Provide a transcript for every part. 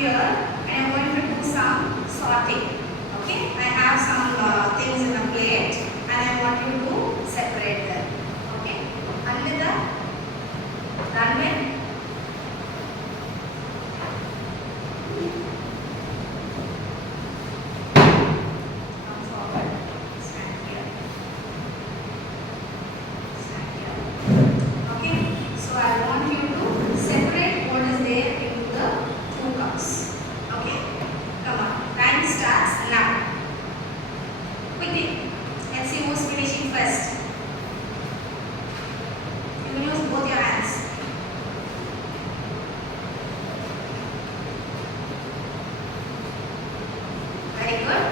here and I'm going to do some sorting. Okay, I have some things in a plate and I want you to separate them. Okay, Anvita, Ranvir. Come forward. Stand here. Stand here. Okay, so I want you to separate what is there into the two cups. Okay, come on. Time starts now. Quickly, let's see who's finishing first. You will use both your hands. Very good.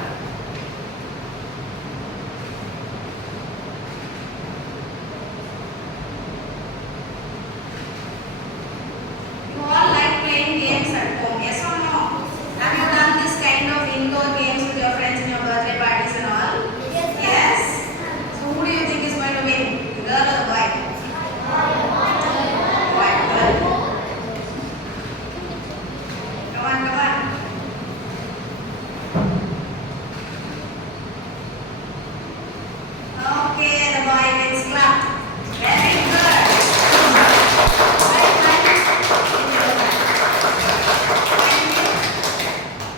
You all like playing games at home, yes or no? Have you done this kind of indoor games with your friends in your birthday parties and all? Yes? So who do you think is going to win? The girl or the boy? Boy, girl. Come on, come on. Okay, the boy gets clapped. Very good.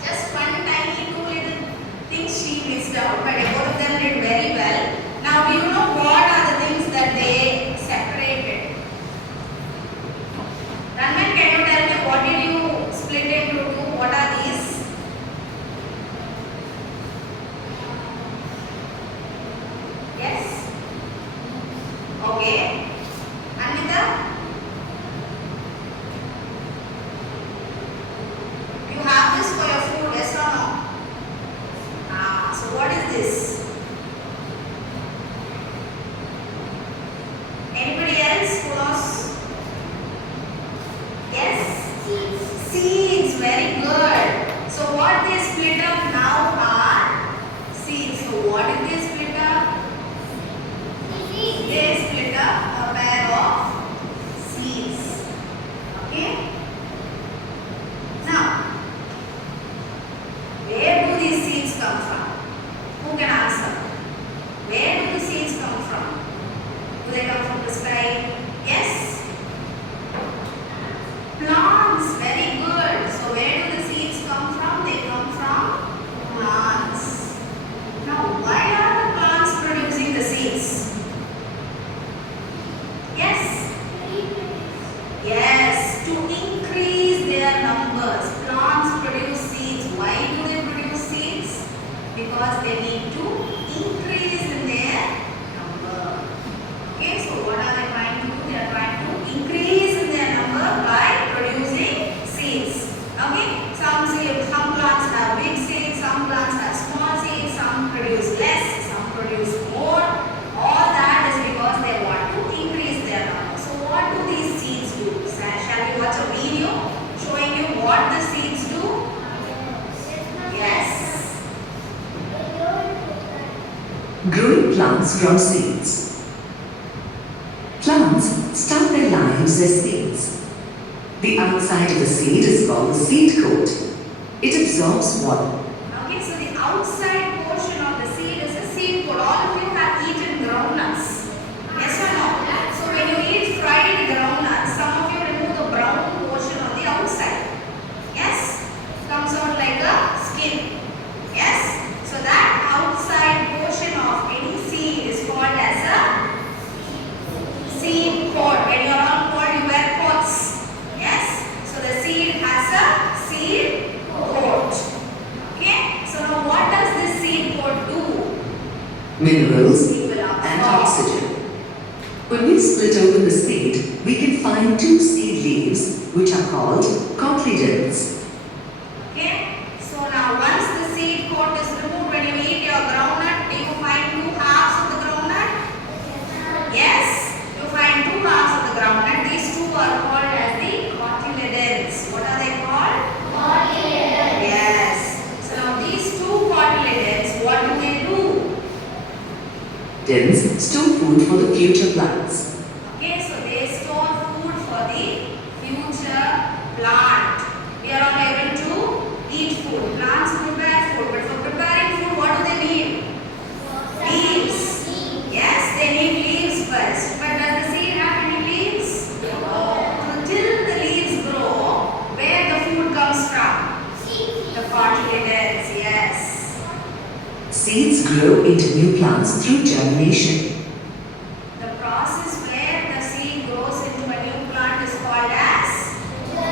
Just one tiny two little things she missed out, but both of them did very well. Now, do you know what are the things that they separated? Ranman, can you tell me what did you split into two? What are these? Yes? Okay. Anvita? You have this for your food, yes or no? So what is this? Anybody else who knows? Yes? Seeds, very good. So what they split up now are seeds. So what did they split up? They split up a pair of seeds. Okay? Now, where do these seeds come from? Who can answer? Where do the seeds come from? Do they come from the sky? Yes? Plants, very good. So where do the seeds come from? They come from plants. Now, why are the plants producing the seeds? Yes? Yes, to increase their numbers. Plants produce seeds. Why do they produce seeds? Because they need to increase in their number. Okay, so what are they trying to do? They are trying to increase in their number by producing seeds. Okay, some plants have big seeds, some plants have small seeds, some produce less, some produce more. All that is because they want to increase their number. So what do these seeds do? Shall we watch a video showing you what the seeds do? Yes. Growing plants from seeds. Plants start their lives as seeds. The outside of the seed is called the seed coat. It absorbs water. Okay, so the outside portion of the seed is a seed coat. All of you have eaten groundnuts. Yes or no? So when you eat fried groundnuts, some of you remove the brown portion on the outside. Yes? Comes out like a skin. Yes? So that outside portion of any seed is called as a seed coat. When you are all cold, you wear coats. Yes? So the seed has a seed coat. Okay? So now what does this seed coat do? Minerals It will and absorb. oxygen. When we split open the seed, we can find two seed leaves which are called cotyledons. Okay? So now once the seed coat is removed, when you eat your groundnut, do you find two halves of the groundnut? Yes? You find two halves of the groundnut. These two are called as the cotyledons. What are they called? Cotyledons. Yes. So now these two cotyledons, what do they do? Dens store food for the future plants. Okay, so they store food for the future plant. We are all able to grow into new plants through germination. The process where the seed grows into a new plant is called as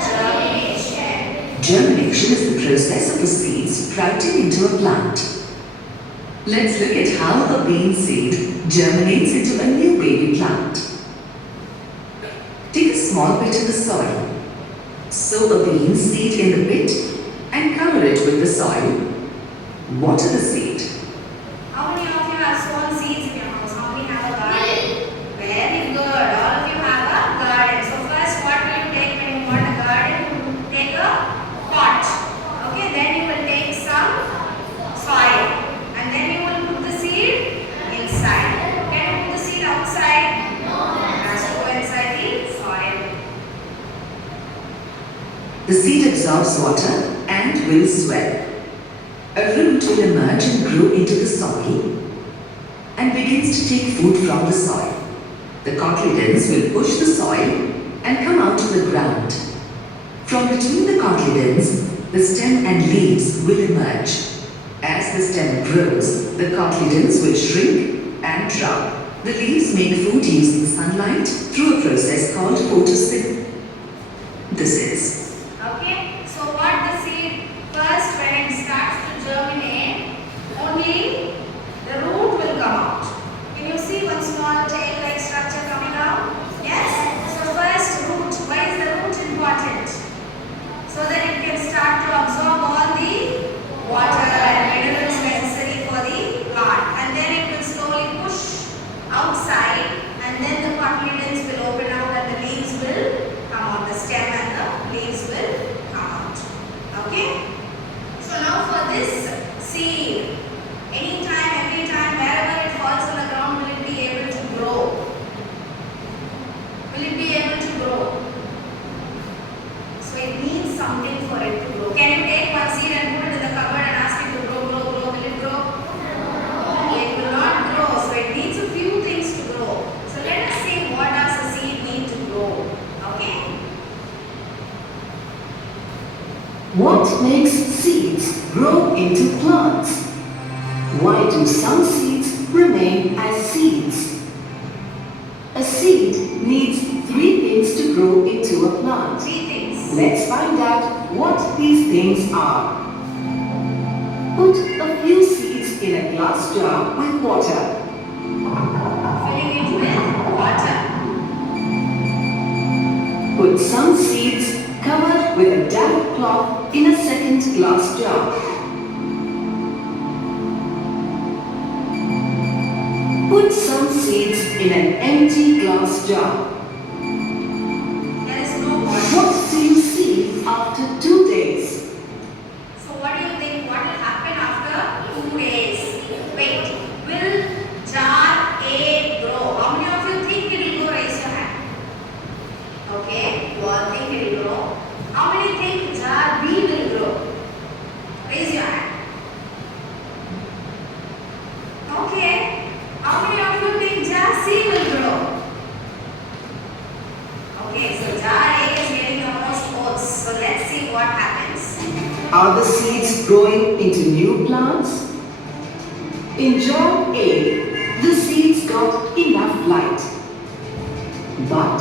germination. Germination is the process of a seed sprouting into a plant. Let's look at how a bean seed germinates into a new baby plant. Take a small bit of the soil. Sow a bean seed in the pit and cover it with the soil. Water the seed. How many of you have sown seeds in your house? How many have a garden? Very good. All of you have a garden. So first, what will you take when you want a garden? You will take a pot. Okay, then you will take some soil. And then you will put the seed inside. Can you put the seed outside? No. It has to go inside the soil. The seed absorbs water and will swell. A root will emerge and grow into the soil and begins to take food from the soil. The cotyledons will push the soil and come out to the ground. From between the cotyledons, the stem and leaves will emerge. As the stem grows, the cotyledons will shrink and drop. The leaves make food using sunlight through a process called photosynthesis. Okay, so what the seed first when it starts to germinate, only the root will come out. Can you see one small tail-like structure coming out? Yes? So first root. Why is the root important? So that it can start to absorb all the water and minerals necessary for the plant. And then it will slowly push outside and then the cotyledons will open out and the leaves will come out. The stem and the leaves will come out. Okay? So now for this seed, anytime, every time, wherever it falls on the ground, will it be able to grow? Will it be able to grow? So it needs something for it to grow. Can you take one seed and put it in the cupboard and ask it to grow? Will it grow? No. It will not grow. So it needs a few things to grow. So let us see what does a seed need to grow. Okay? What makes seeds grow into plants? Why do some seeds remain as seeds? A seed needs 3 things to grow into a plant. 3 things. Let's find out what these things are. Put a few seeds in a glass jar with water. Filling it with water. Put some seeds covered with a damp cloth in a second glass jar. Put some seeds in an empty glass jar. There is no water. What do you see after 2 days? So what do you think? What will happen after 2 days? Wait. Will jar A grow? How many of you think it will grow? Raise your hand. Okay. You all think it will grow. How many think jar B will grow? Raise your hand. Okay. How many of you think jar C will grow? Okay, so jar A is getting almost oats. So let's see what happens. Are the seeds growing into new plants? In jar A, the seeds got enough light. But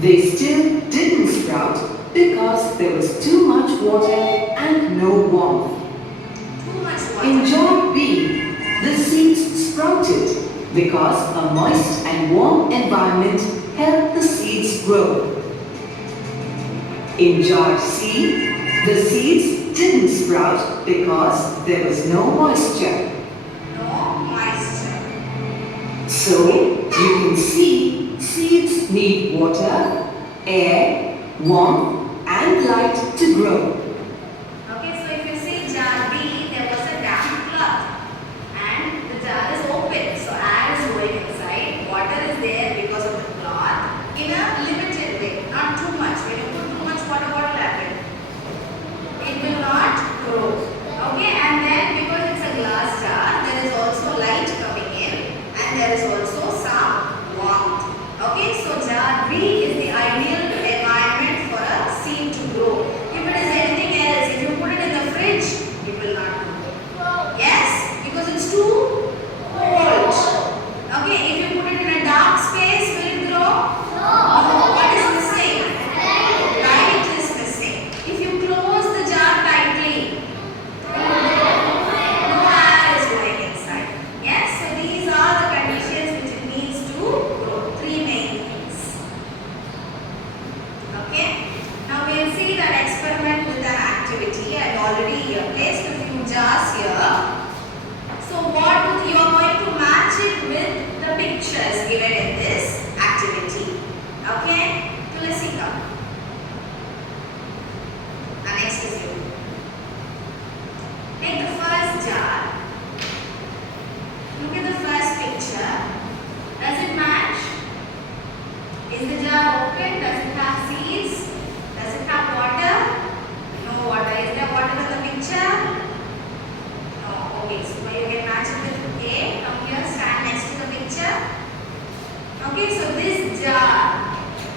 they still didn't sprout because there was too much water and no warmth. Too much water. In jar B, the seeds sprouted because a moist and warm environment helped the seeds grow. In jar C, the seeds didn't sprout because there was no moisture. No moisture. So, you can see seeds need water, air, warmth and light to grow. Okay, so if you see jar B, there was a damp cloth and the jar is open. So air is going inside. Water is there because of the cloth in a limited way, not too much. When you put too much water, what will happen? It will not grow. Okay, and then because it's a glass jar, there is also light coming in and there is also some warmth. Okay, so jar B is the ideal environment for a already placed a few jars here. So what you are going to match it with the pictures given in this activity. Okay? Tulasi, come. And next is you. Take the first jar. Look at the first picture. Does it match? Is the jar open? Does it have seeds? Does it have water? No water. Is there water in the picture? No. Okay, so you can match it with A. Come here, stand next to the picture. Okay, so this jar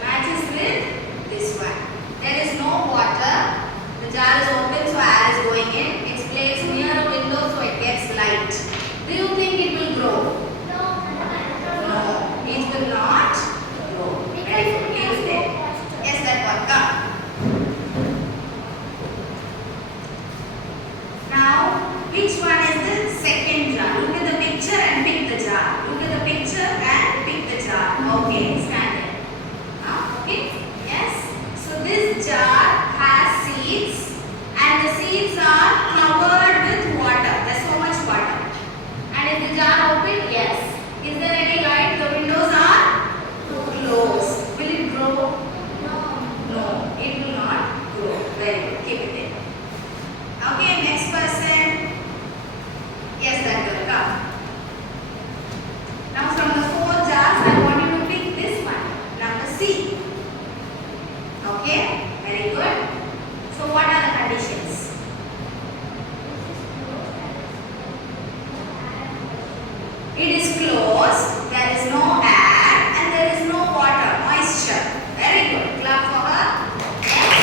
matches with this one. There is no water. The jar is open, so air is going in. It's placed near a window, so it gets light. Do you think it will grow? No, it will not grow. Very good. Leave there. Yes, that one. Come. Now, which one is the second jar? Look at the picture and pick the jar. Look at the picture and pick the jar. Okay, stand there. Okay. Yes. So this jar has seeds, and the seeds are covered with water. There's so much water. And is the jar open? Yes. Is there any light? The windows are closed. Will it grow? No, it will not grow. Very good. Keep it there. Okay, next person. Yes, that will come. Now from the 4 jars, I want you to pick this one. Number C. Okay, very good. So what are the conditions? It is closed, there is no air and there is no water, moisture. Very good. Clap for her. Yes.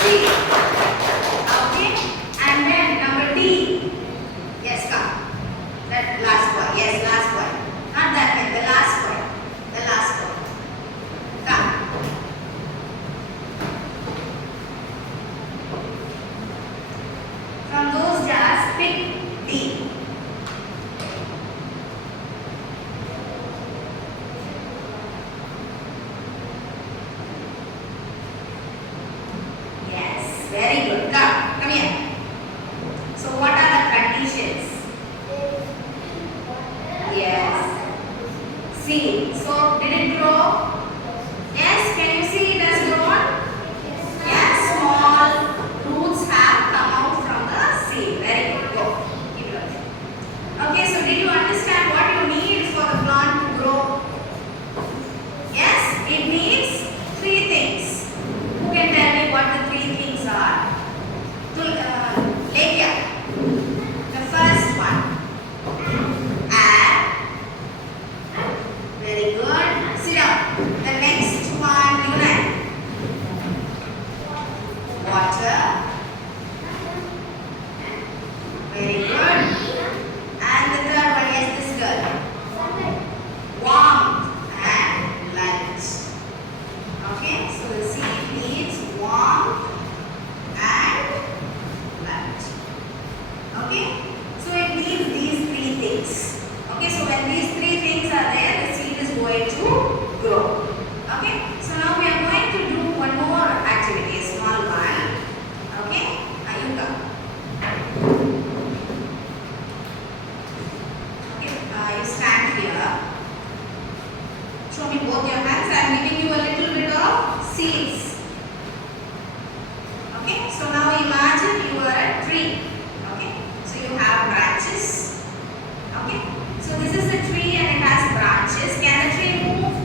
C. Okay. And then number D. Yes, come. That last one. Yes, last one. Not that one, the last one. The last one. Come. From those jars, pick D. Yes, very good. Come here. So what are the conditions? Yes. See. So did it grow? Yes. Can you see it has grown? Yes. Small roots have come out from the seed. Very good. Go. Keep looking. Okay. So did you understand what you need for the plant to grow? Yes. It needs 3 things. Who can tell me what the 3 things are? Lekia. The first one. Air. Very good. Sit down. The next one, urine. Water. Very good. And the third one, yes, this girl. Warmth and light. Okay, so the seed needs warmth and light. Okay, so it needs these 3 things. Okay, so when these 3 things are there, the seed is going to grow. Okay, so now we are going to do one more activity, a small one. Okay, now you come. Okay, you stand here. Show me both your hands. I am giving you a little bit of seeds. Okay, so now imagine you are a tree. Okay, so you have branches. Okay, so this is a tree and it has branches. Can the tree move?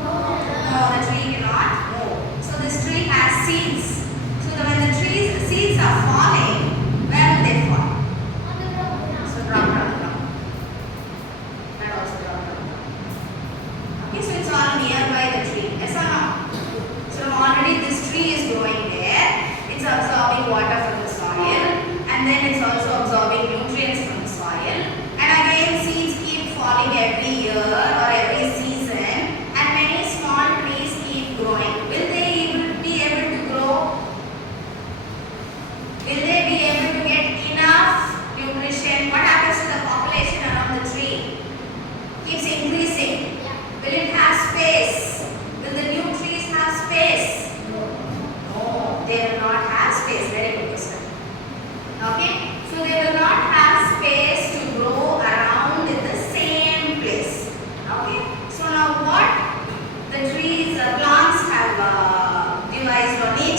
No, the tree cannot move. So this tree has seeds. So that when the seeds are falling, where will they fall? So drop down. That also drop down. Okay, so it's all nearby the tree. Yes or no? So already this tree is growing there. It's absorbing water from the soil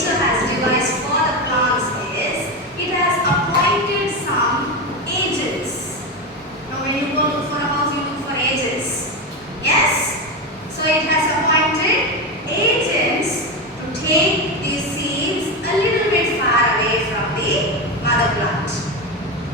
nature has devised for the plants is it has appointed some agents. Now when you go look for a house, you look for agents. Yes? So it has appointed agents to take these seeds a little bit far away from the mother plant.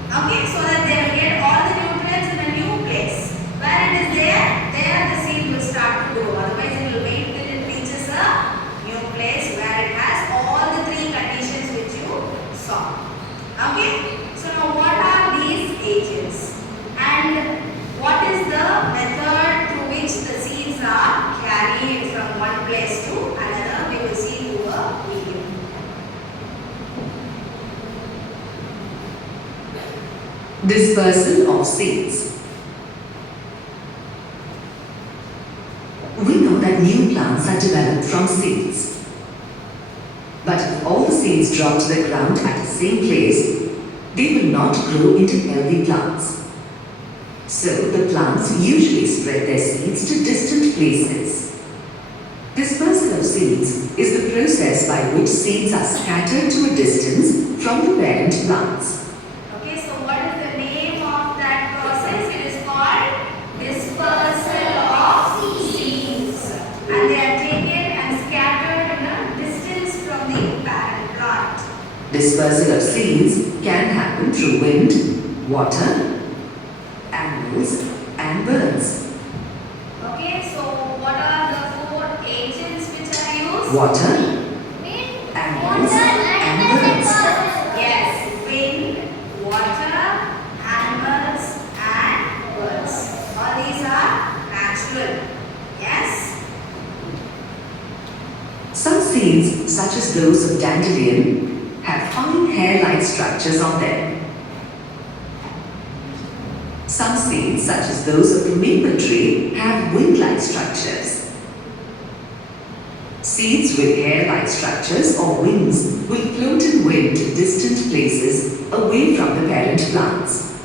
Okay, so that they will get all the nutrients in a new place. Where it is there the seed will start to grow. Otherwise it will wait till it reaches a new place where it has all the three conditions which you saw. Okay, so now what are these agents? And what is the method through which the seeds are carried from one place to another? We will see through a video. Dispersal of seeds. We know that new plants are developed from seeds. But if all the seeds drop to the ground at the same place, they will not grow into healthy plants. So the plants usually spread their seeds to distant places. Dispersal of seeds is the process by which seeds are scattered to a distance from the parent plants. Okay, so what is the name of that process? It is called dispersal of seeds. And they are taken and scattered in a distance from the parent plant. Dispersal of seeds can happen through wind, water, animals, and birds. Okay, so what are the four agents which are used? Water, animals, and birds. Yes, wind, water, animals, and birds. All these are natural. Yes? Some seeds, such as those of dandelion, have fine hair-like structures on them. Some seeds, such as those of the maple tree, have wing-like structures. Seeds with hair-like structures or wings will float in wind to distant places away from the parent plants.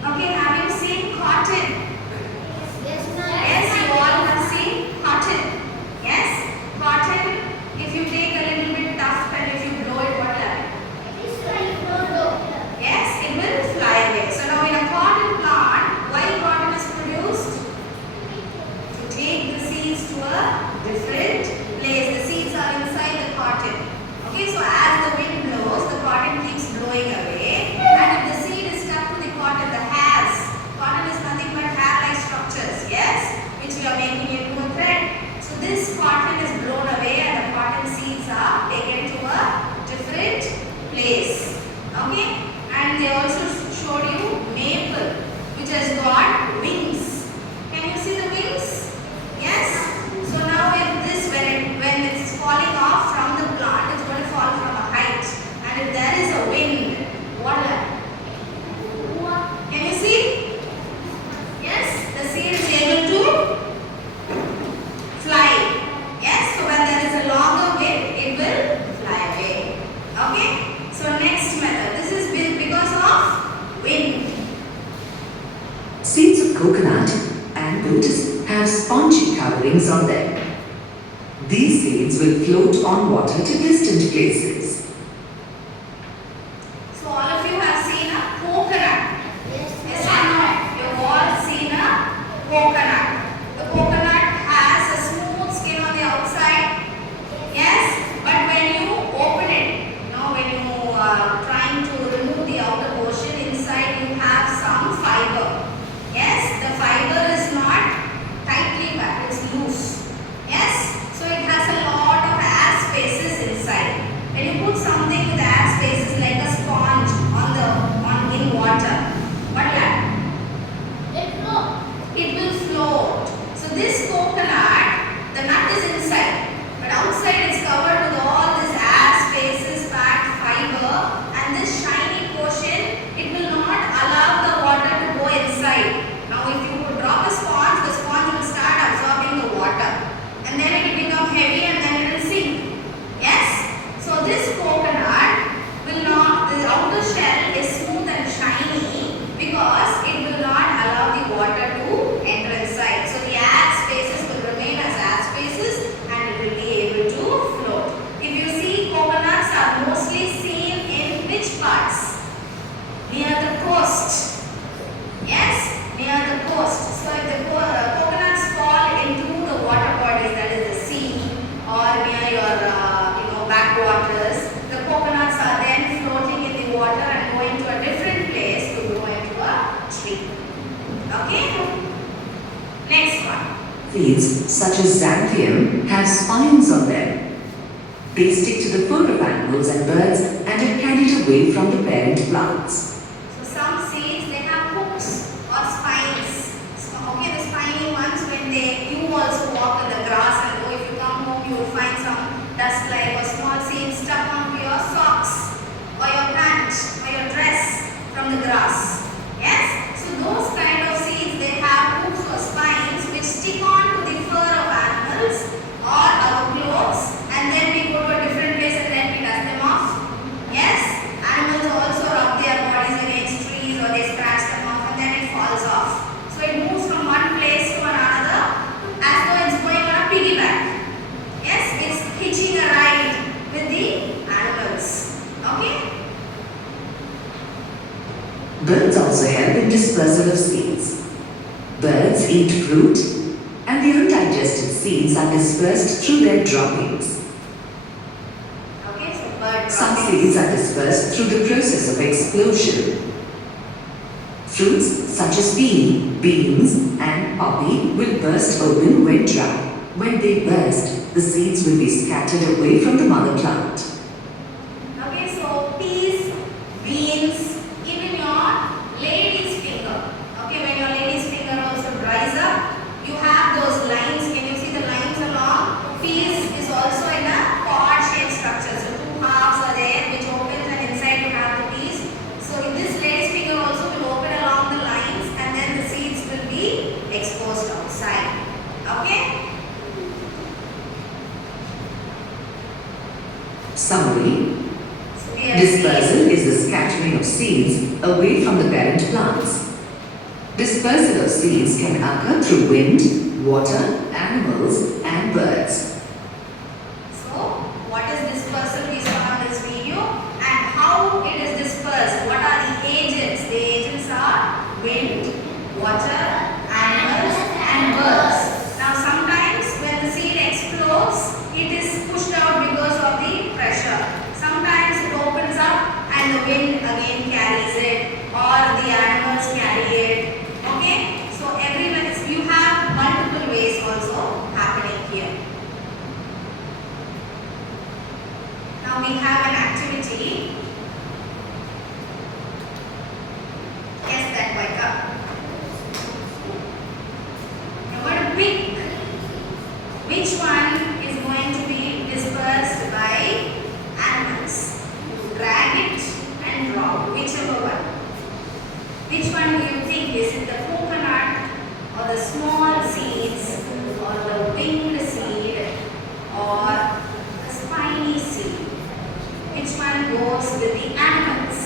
Okay, have you seen cotton? Yes, you all have seen cotton. Yes? Cotton, if you take a little bit tuft and if you blow it, what will happen? Yes, it will fly away. So now in a cotton plant, why cotton is produced? To take the seeds to a different place. The seeds are inside the cotton. Okay, so as the wind blows, the cotton keeps blowing away. And if the seed is stuck to the cotton, the hairs, cotton is nothing but hair-like structures, yes, which we are making into a thread. So this cotton is blown away and the cotton seeds are taken to a different place. Okay, and they also showed you maple, which has got wings. Can you see the wings? Yes. So now if this, when it's falling off from the plant, it's going to fall from a height. And if there is a wind, what will happen? Can you see? Yes, the seed is able to fly. Yes, so when there is a longer wind, it will fly away. Okay, so next method. This is because of wind. Seeds of coconut and lotus have spongy coverings on them. These seeds will float on water to distant places. So all of you have seen a coconut. Yes or no? You've all seen a coconut. The coconut has a smooth skin on the outside. Yes, but when you open it, when you are trying to remove the outer portion, inside you have some fiber. Yes, the fiber is not tightly wrapped, it's loose. Yes, so it has a lot of air spaces inside. When you put backwaters, the coconuts are then floating in the water and going to a different place to grow into a tree. Okay? Next one. Seeds such as xanthium have spines on them. They stick to the fur of animals and birds and are carried away from the parent plants. So some seeds, they have hooks or spines. So, okay, the spiny ones, when you also walk in the grass and go, if you come home, you will find some dust like or small seeds stuck onto your socks or your pant or your dress from the grass. Yes? So those kind of seeds, they have hooks or spines which stick on to the fur of animals or our clothes, and then we go to a different place and then we dust them off. Yes? Animals also rub their bodies against trees or they scratch them off and then it falls off. So it moves from one place to another as though it's going on a piggyback. Yes? It's hitching a ride with the animals. Okay? Birds also help in dispersal of seeds. Birds eat fruit, and the undigested seeds are dispersed through their droppings. Okay, so bird Some droppings. seeds are dispersed through the process of explosion. Fruits such as pea, beans, and poppy will burst open when dry. When they burst, the seeds will be scattered away from the mother plant. Okay, so peas, beans, even your lady's finger. Okay, when your lady's finger also dries up, you have those lines. Can you see the lines along? Peas is also in a pod-shaped structure. So two halves are there which opens and inside you have the peas. So in this lady's finger also will open along the lines and then the seeds will be exposed outside. Okay? Summary. So we have Dispersal is the scattering of seeds away from the parent plants. Dispersal of seeds can occur through wind, water, animals, and birds. So, what is dispersal we saw in this video and how it is dispersed? What are the agents? The agents are wind, water, animals and birds. Now sometimes when the seed explodes, it is pushed out because of the pressure. Sometimes it opens up and the wind again carries it or the animals carry it. Okay? So everyone is, you have multiple ways also happening here. Now we have an activity. Guess that wake up. You're going to pick which one is going to be dispersed by animals. Drag it and drop, whichever one. Which one do you think? Is it the coconut or the small seeds or the winged seed or the spiny seed? Which one goes with the animals?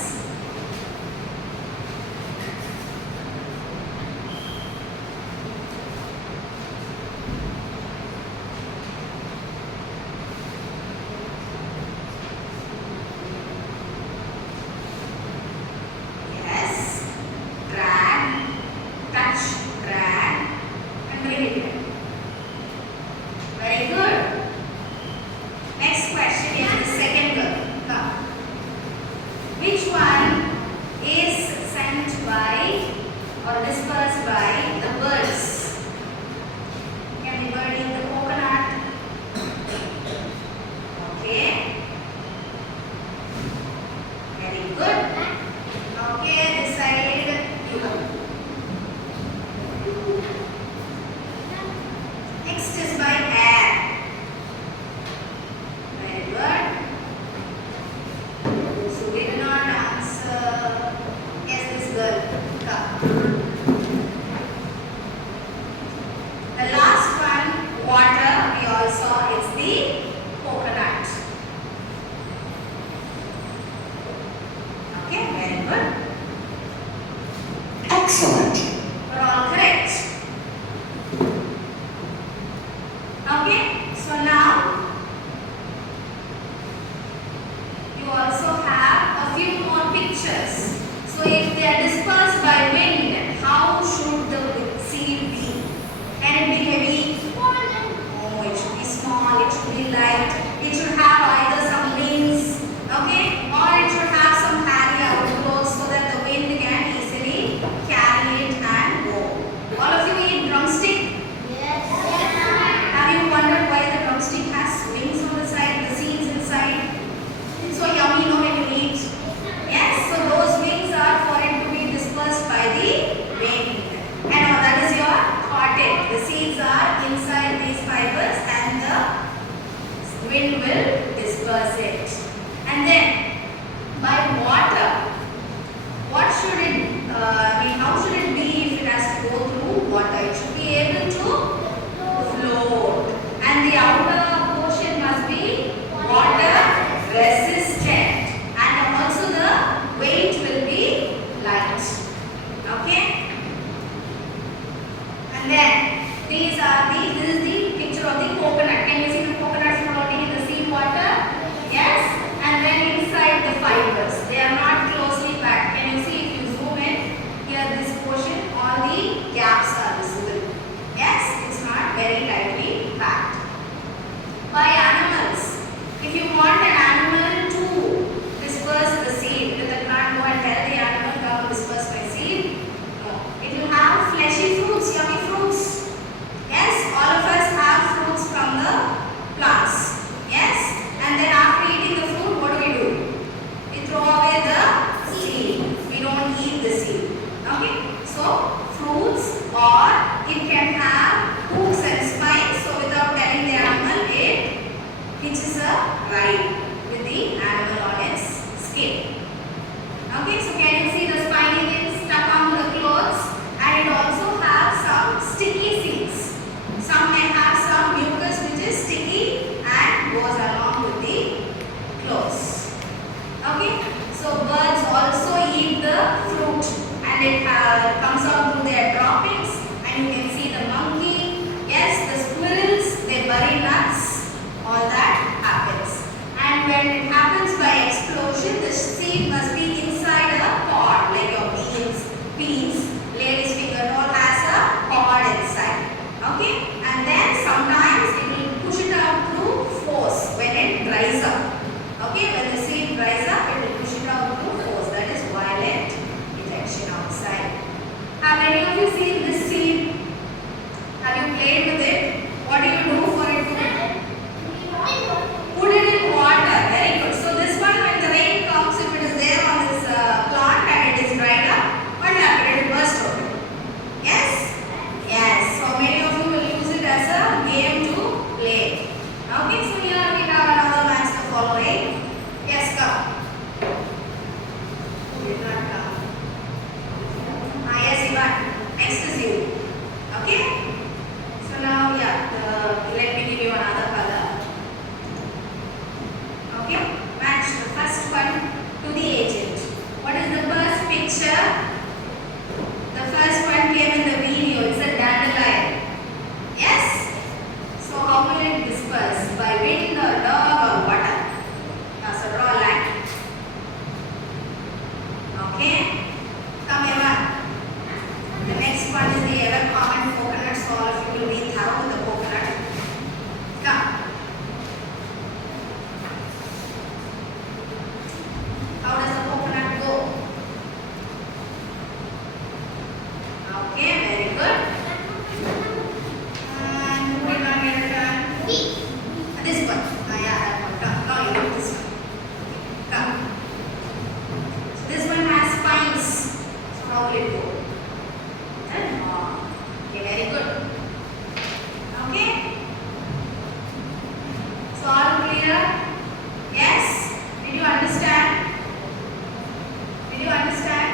Yes. Drag, touch, drag, and bring it in. Very good. Next question is the second girl. Now, which one is sent by or dispersed by the birds? Can the bird eat the coconut? Okay. Very good. Okay, this side you go. Next is by air. Very good. So we did not answer. Yes, this girl. Come. The last one, water, we all saw it's the coconut. Okay, very good. Excellent. We're all correct. Okay, so now you also have a few more pictures. So if they are dispersed by wind, how should the seed be? Can it be heavy? Oh, it should be small, it should be light, it should disperse it. And then by water, what should it, how should it be if it has to go through water? It should be able to float. And the outer portion must be water resistant. And also the weight will be light. Okay? And then this is the picture of the coconut. Can you see the coconut floating in the sea water? Yes? And then inside the fibers, they are not closely packed. Can you see if you zoom in? Here this portion, all the gaps are visible. Yes? It's not very tightly packed. By animals, if you want an animal to disperse the seed, will the plant go and tell the animal come disperse my seed? No. It will have fleshy fruits, yummy fruits. Yes? All of us have fruits from the plants. Yes? And then after eating the fruit, what do? We throw away the seed. We don't eat the seed. Okay? So, fruits, or it can have hooks and spines. So, without telling the animal, it hitches a ride with the animal on its skin. Okay? So, can you see the spiny things stuck onto the clothes? And it also has some sticky seeds. Some may have some mucus which is sticky and goes along with the clothes. Okay? So birds also eat the fruit and it comes out through their droppings, and you can see the monkey. Yes, the squirrels, they bury nuts. All that happens. And when it happens by explosion, the seed must be inside a pod, like your beans, lady's finger roll has a pod inside. Okay? And then sometimes it will push it out through force when it dries up. Okay? When the seed dries up, it will push it out through force. That is violent ejection outside. Have any of you seen this seed? Have you played with it? What do you do for it to? Put it in water. Very good. So this one, when the rain comes, if it is there on this plant and it is dried up, what happens? It will burst open. Yes? Yes. So many of you will use it as a game to play. Okay, so here we have another match to follow, right? Yes, come. Who did not come? Yes, Ivan. Next is you. Okay? So now, yeah, let me give you another color. Okay? Match the first one to the agent. What is the first picture? The first one came in the video. It's a dandelion. Yes? So how will it disperse? By wind or dog or water? Now, so draw a line. Okay? Come Eva. The next one is the ever common coconut. So all of you will be thorough with the coconut. Come. How does the coconut go? Okay, very good. And who did not get a turn? This one. Yeah, come. No, you want this one. Come. So this one has spines. So how will it go? Okay, very good. Okay. So all clear? Yes? Did you understand? Did you understand?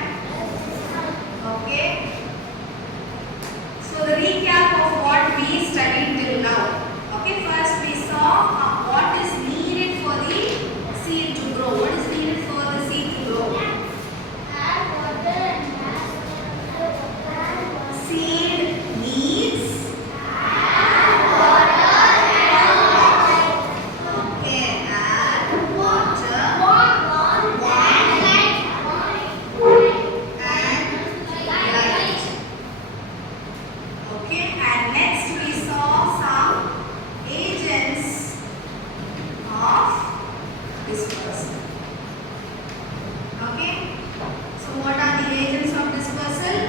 Okay. So the recap of what we studied till now. Okay, first we saw what is needed for the seed to grow. What is needed for the seed to grow? Seed needs okay, add water and light. Okay, and next we saw some agents of dispersal. Okay, so what are the agents of dispersal?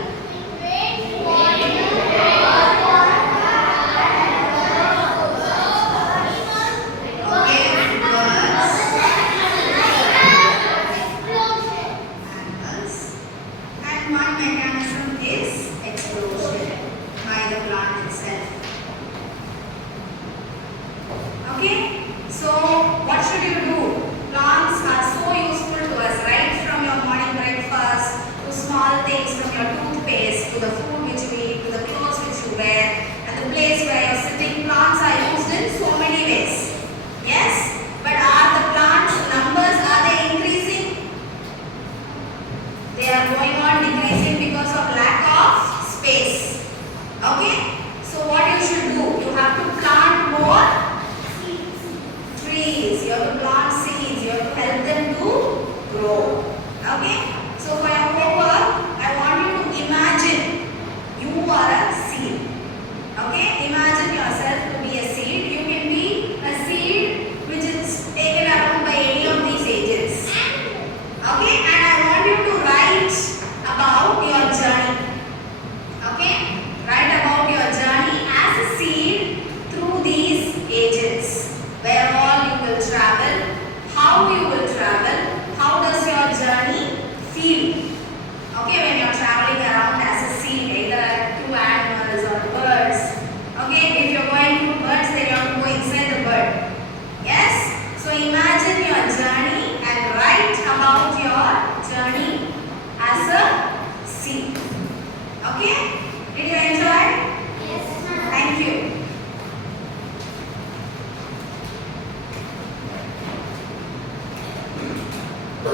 Animals, and one mechanism is explosion by the plant itself. Okay, so what should you do Okay.